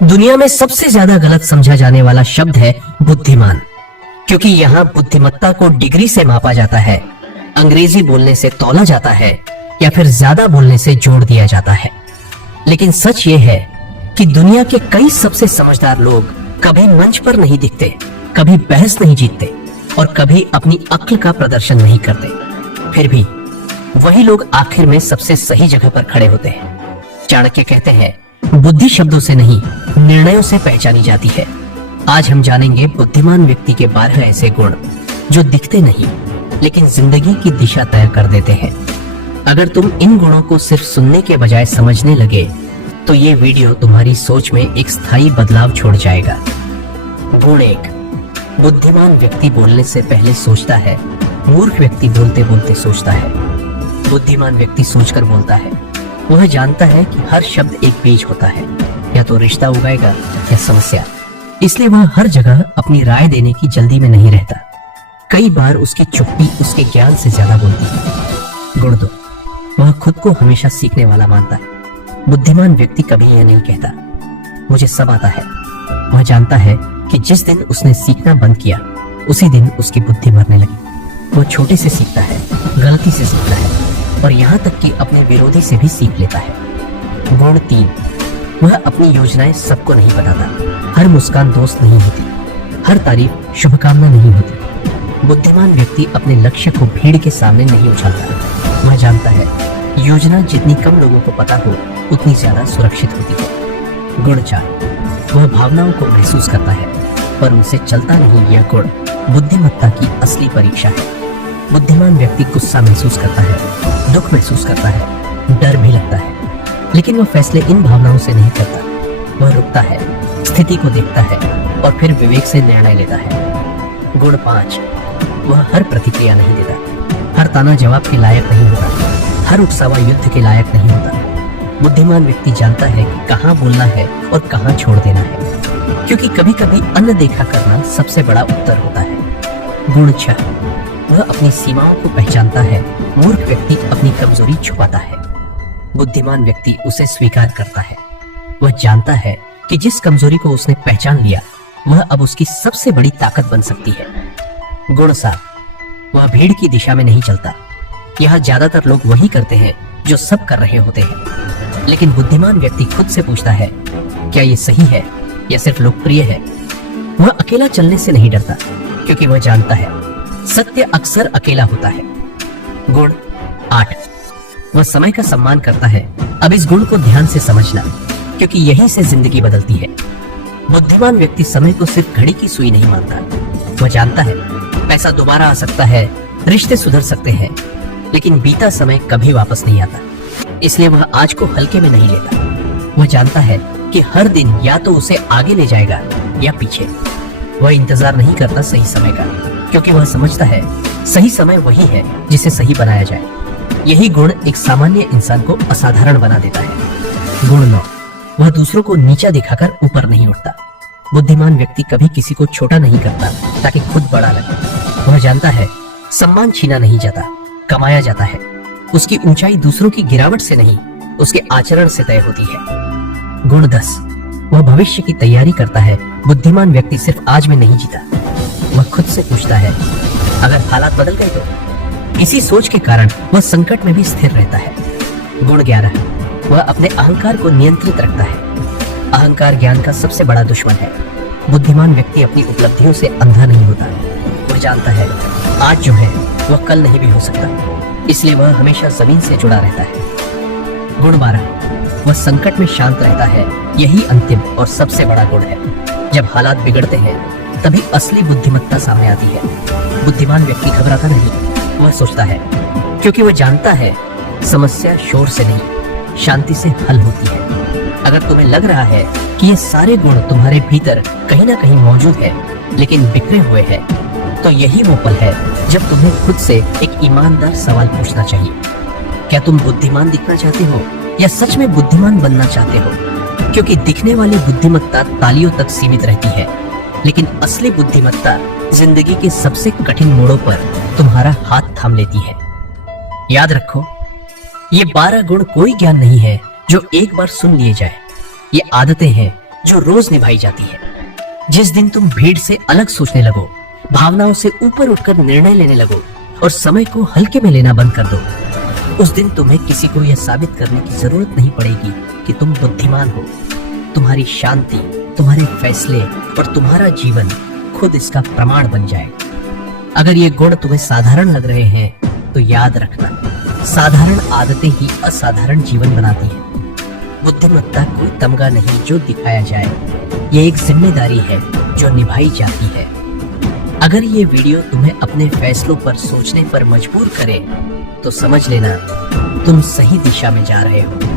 दुनिया में सबसे ज्यादा गलत समझा जाने वाला शब्द है बुद्धिमान, क्योंकि यहाँ बुद्धिमत्ता को डिग्री से मापा जाता है, अंग्रेजी बोलने से तौला जाता है या फिर ज्यादा बोलने से जोड़ दिया जाता है। लेकिन सच ये है कि दुनिया के कई सबसे समझदार लोग कभी मंच पर नहीं दिखते, कभी बहस नहीं जीतते और कभी अपनी अक्ल का प्रदर्शन नहीं करते। फिर भी वही लोग आखिर में सबसे सही जगह पर खड़े होते हैं। चाणक्य कहते हैं, बुद्धि शब्दों से नहीं निर्णयों से पहचानी जाती है। आज हम जानेंगे बुद्धिमान व्यक्ति के 12 ऐसे गुण जो दिखते नहीं लेकिन जिंदगी की दिशा तय कर देते हैं। अगर तुम इन गुणों को सिर्फ सुनने के बजाय समझने लगे तो ये वीडियो तुम्हारी सोच में एक स्थायी बदलाव छोड़ जाएगा। गुण 1, बुद्धिमान व्यक्ति बोलने से पहले सोचता है, मूर्ख व्यक्ति बोलते बोलते सोचता है। बुद्धिमान व्यक्ति सोचकर बोलता है। वह जानता है कि हर शब्द एक बीज होता है, या तो रिश्ता उगाएगा या समस्या। इसलिए वह हर जगह अपनी राय देने की जल्दी में नहीं रहता। कई बार उसकी चुप्पी उसके ज्ञान से ज्यादा बोलती है। गुण 2, वह खुद को हमेशा सीखने वाला मानता है। बुद्धिमान व्यक्ति कभी यह नहीं कहता, मुझे सब आता है। वह जानता है कि जिस दिन उसने सीखना बंद किया उसी दिन उसकी बुद्धि मरने लगी। वह छोटे से सीखता है, गलती से सीखता है और यहाँ तक कि अपने विरोधी से भी सीख लेता है। गुण 3, वह अपनी योजनाएं सबको नहीं बताता। हर मुस्कान दोस्त नहीं होती, हर तारीफ शुभकामना नहीं होती। बुद्धिमान व्यक्ति अपने लक्ष्य को भीड़ के सामने नहीं उछालता। वह जानता है योजना जितनी कम लोगों को पता हो उतनी ज्यादा सुरक्षित होती है। गुण 4, वह भावनाओं को महसूस करता है पर उनसे चलता नहीं। यह गुण बुद्धिमत्ता की असली परीक्षा है। बुद्धिमान व्यक्ति गुस्सा महसूस करता है, दुख महसूस करता है, डर भी लगता है, लेकिन वह फैसले इन भावनाओं से नहीं करता। वह रुकता है, स्थिति को देखता है और फिर विवेक से निर्णय लेता है। गुण 5, वह हर प्रतिक्रिया नहीं देता। हर ताना जवाब के लायक नहीं होता, हर उकसावा युद्ध के लायक नहीं होता। बुद्धिमान व्यक्ति जानता है कि कहाँ बोलना है और कहाँ छोड़ देना है, क्योंकि कभी कभी अनदेखा करना सबसे बड़ा उत्तर होता है। गुण 6, वह अपनी सीमाओं को पहचानता है। मूर्ख व्यक्ति अपनी कमजोरी छुपाता है, बुद्धिमान व्यक्ति उसे स्वीकार करता है। वह जानता है कि जिस कमजोरी को उसने पहचान लिया वह अब उसकी सबसे बड़ी ताकत बन सकती है। गुण 7, वह भीड़ की दिशा में नहीं चलता। यहाँ ज्यादातर लोग वही करते हैं जो सब कर रहे होते हैं, लेकिन बुद्धिमान व्यक्ति खुद से पूछता है, क्या ये सही है या सिर्फ लोकप्रिय है। वह अकेला चलने से नहीं डरता, क्योंकि वह जानता है सत्य अक्सर अकेला होता है। गुण 8, वह समय का सम्मान करता है। अब इस गुण को ध्यान से समझना, क्योंकि यहीं से जिंदगी बदलती है। बुद्धिमान व्यक्ति समय को सिर्फ घड़ी की सुई नहीं मानता। वह जानता है पैसा दोबारा आ सकता है, रिश्ते सुधर सकते हैं, लेकिन बीता समय कभी वापस नहीं आता। इसलिए वह आज को हल्के में नहीं लेता। वह जानता है कि हर दिन या तो उसे आगे ले जाएगा या पीछे। वह इंतजार नहीं करता सही समय का, क्योंकि वह समझता है सही समय वही है जिसे सही बनाया जाए। यही गुण एक सामान्य इंसान को असाधारण बना देता है। गुण 9, वह दूसरों को नीचा दिखाकर ऊपर नहीं उठता। बुद्धिमान व्यक्ति कभी किसी को छोटा नहीं करता ताकि खुद बड़ा लगे। वह जानता है सम्मान छीना नहीं जाता, कमाया जाता है। उसकी ऊंचाई दूसरों की गिरावट से नहीं, उसके आचरण से तय होती है। गुण 10, वह भविष्य की तैयारी करता है। बुद्धिमान व्यक्ति सिर्फ आज में नहीं जीता, वह खुद से पूछता है, अगर हालात बदल गए तो। इसी सोच के कारण वह संकट में भी स्थिर रहता है। गुण 11, वह अपने अहंकार को नियंत्रित रखता है। अहंकार ज्ञान का सबसे बड़ा दुश्मन है। बुद्धिमान व्यक्ति अपनी उपलब्धियों से अंधा नहीं होता। वह जानता है आज जो है वह कल नहीं भी हो सकता, इसलिए वह हमेशा जमीन से जुड़ा रहता है। गुण 12, वह संकट में शांत रहता है। यही अंतिम और सबसे बड़ा गुण है। जब हालात बिगड़ते हैं तभी असली बुद्धिमत्ता सामने आती है। बुद्धिमान व्यक्ति घबराता नहीं, वह सोचता है, क्योंकि वह जानता है समस्या शोर से नहीं शांति से हल होती है। अगर तुम्हें लग रहा है कि ये सारे गुण तुम्हारे भीतर कहीं ना कहीं मौजूद है लेकिन बिखरे हुए हैं, तो यही वो पल है जब तुम्हें खुद से एक ईमानदार सवाल पूछना चाहिए। क्या तुम बुद्धिमान दिखना चाहते हो या सच में बुद्धिमान बनना चाहते हो? क्योंकि दिखने वाली बुद्धिमत्ता तालियों तक सीमित रहती है, लेकिन असली बुद्धिमत्ता जिंदगी के सबसे कठिन मोड़ों पर तुम्हारा हाथ थाम लेती है। याद रखो, ये 12 गुण कोई ज्ञान नहीं है जो एक बार सुन लिए जाए। ये आदतें हैं जो रोज निभाई जाती है। जिस दिन तुम भीड़ से अलग सोचने लगो, भावनाओं से ऊपर उठकर निर्णय लेने लगो और समय को हल्के में लेना बंद कर दो, उस दिन तुम्हें किसी को यह साबित करने की जरूरत नहीं पड़ेगी कि तुम बुद्धिमान हो। तुम्हारी शांति, तुम्हारे फैसले और तुम्हारा जीवन खुद इसका प्रमाण बन जाए। अगर ये गुण तुम्हें साधारण लग रहे हैं तो याद रखना, साधारण आदतें ही असाधारण जीवन बनाती है। बुद्धिमत्ता कोई तमगा नहीं जो दिखाया जाए, ये एक जिम्मेदारी है जो निभाई जाती है। अगर ये वीडियो तुम्हें अपने फैसलों पर सोचने पर मजबूर करे तो समझ लेना तुम सही दिशा में जा रहे हो।